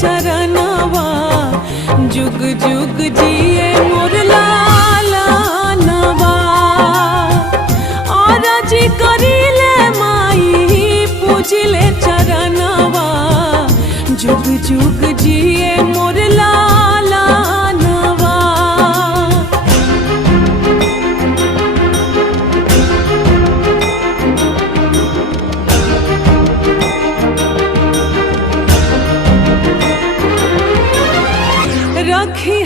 चरणवा। जुग जुग जिए मोर लाला नवा। और जी करिले माई पूजिले चरणवा। जुग जुग जिए मोर लाला नवा। रखी